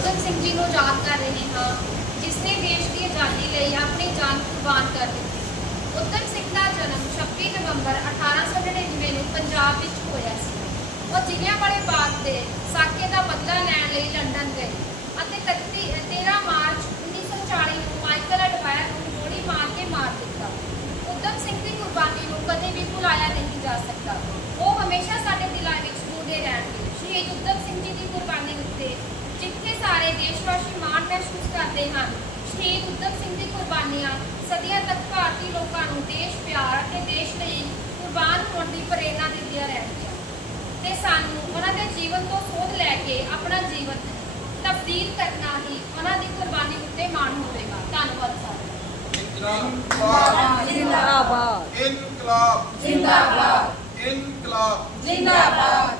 ਊਧਮ ਸਿੰਘ ਜੀ ਨੂੰ ਯਾਦ ਕਰ ਰਹੇ ਹਾਂ ਜਿਸ ਨੇ ਦੇਸ਼ ਦੀ ਆਜ਼ਾਦੀ ਲਈ ਆਪਣੀ ਜਾਨ ਕੁਰਬਾਨ ਕਰ ਦਿੱਤੀ ਊਧਮ ਸਿੰਘ ਦਾ ਜਨਮ 26 ਨਵੰਬਰ 1899 ਨੂੰ ਪੰਜਾਬ ਵਿੱਚ ਹੋਇਆ ਸੀ ਉਹ ਜਿਹੜਿਆਂ ਵਾਲੇ ਬਾਗ ਦੇ ਸਾਕੇ ਦਾ ਬਦਲਾ ਲੈਣ ਲਈ ਲੰਡਨ ਗਏ ਅਤੇ 13 ਮਾਰਚ 1940 ਨੂੰ ਮਾਈਕਲ ਐਡਵਾਇਰ ਨੂੰ ਗੋਲੀ ਮਾਰ ਕੇ ਮਾਰ ਦਿੱਤਾ ਊਧਮ ਸਿੰਘ ਦੀ ਕੁਰਬਾਨੀ ਨੂੰ ਕਦੇ ਵੀ ਭੁਲਾਇਆ ਨਹੀਂ ਜਾ ਸਕਦਾ ਉਹ ਹਮੇਸ਼ਾ ਸਾਡੇ ਦਿਲਾਂ ਵਿੱਚ ਜੁੜੇ ਰਹਿਣਗੇ ਸ਼ਹੀਦ ਊਧਮ ਸਿੰਘ ਜੀ ਦੀ ਕੁਰਬਾਨੀ ਦੇਸ਼ਵਾਸੀ ਮਾਣ ਮਹਿਸੂਸ ਕਰਦੇ ਹਨ ਸ਼ਹੀਦ ਉਦਮ ਸਿੰਘ ਦੀ ਕੁਰਬਾਨੀਆਂ ਸਦੀਆਂ ਤੱਕ ਭਾਰਤੀ ਲੋਕਾਂ ਨੂੰ ਦੇਸ਼ ਪਿਆਰ ਅਤੇ ਦੇਸ਼ ਲਈ ਕੁਰਬਾਨ ਹੋਣ ਦੀ ਪ੍ਰੇਰਣਾ ਦਿੰਦੀਆਂ ਰਹਿਣਗੀਆਂ ਤੇ ਸਾਨੂੰ ਉਹਨਾਂ ਦੇ ਜੀਵਨ ਤੋਂ ਸੋਧ ਲੈ ਕੇ ਆਪਣਾ ਜੀਵਨ ਤਬਦੀਲ ਕਰਨਾ ਹੀ ਉਹਨਾਂ ਦੀ ਕੁਰਬਾਨੀ ਉੱਤੇ ਮਾਣ ਹੋਵੇਗਾ ਧੰਨਵਾਦ ਸਾਰਾ ਇਨਕਲਾਬ ਜਿੰਦਾਬਾਦ ਇਨਕਲਾਬ ਜਿੰਦਾਬਾਦ ਇਨਕਲਾਬ ਜਿੰਦਾਬਾਦ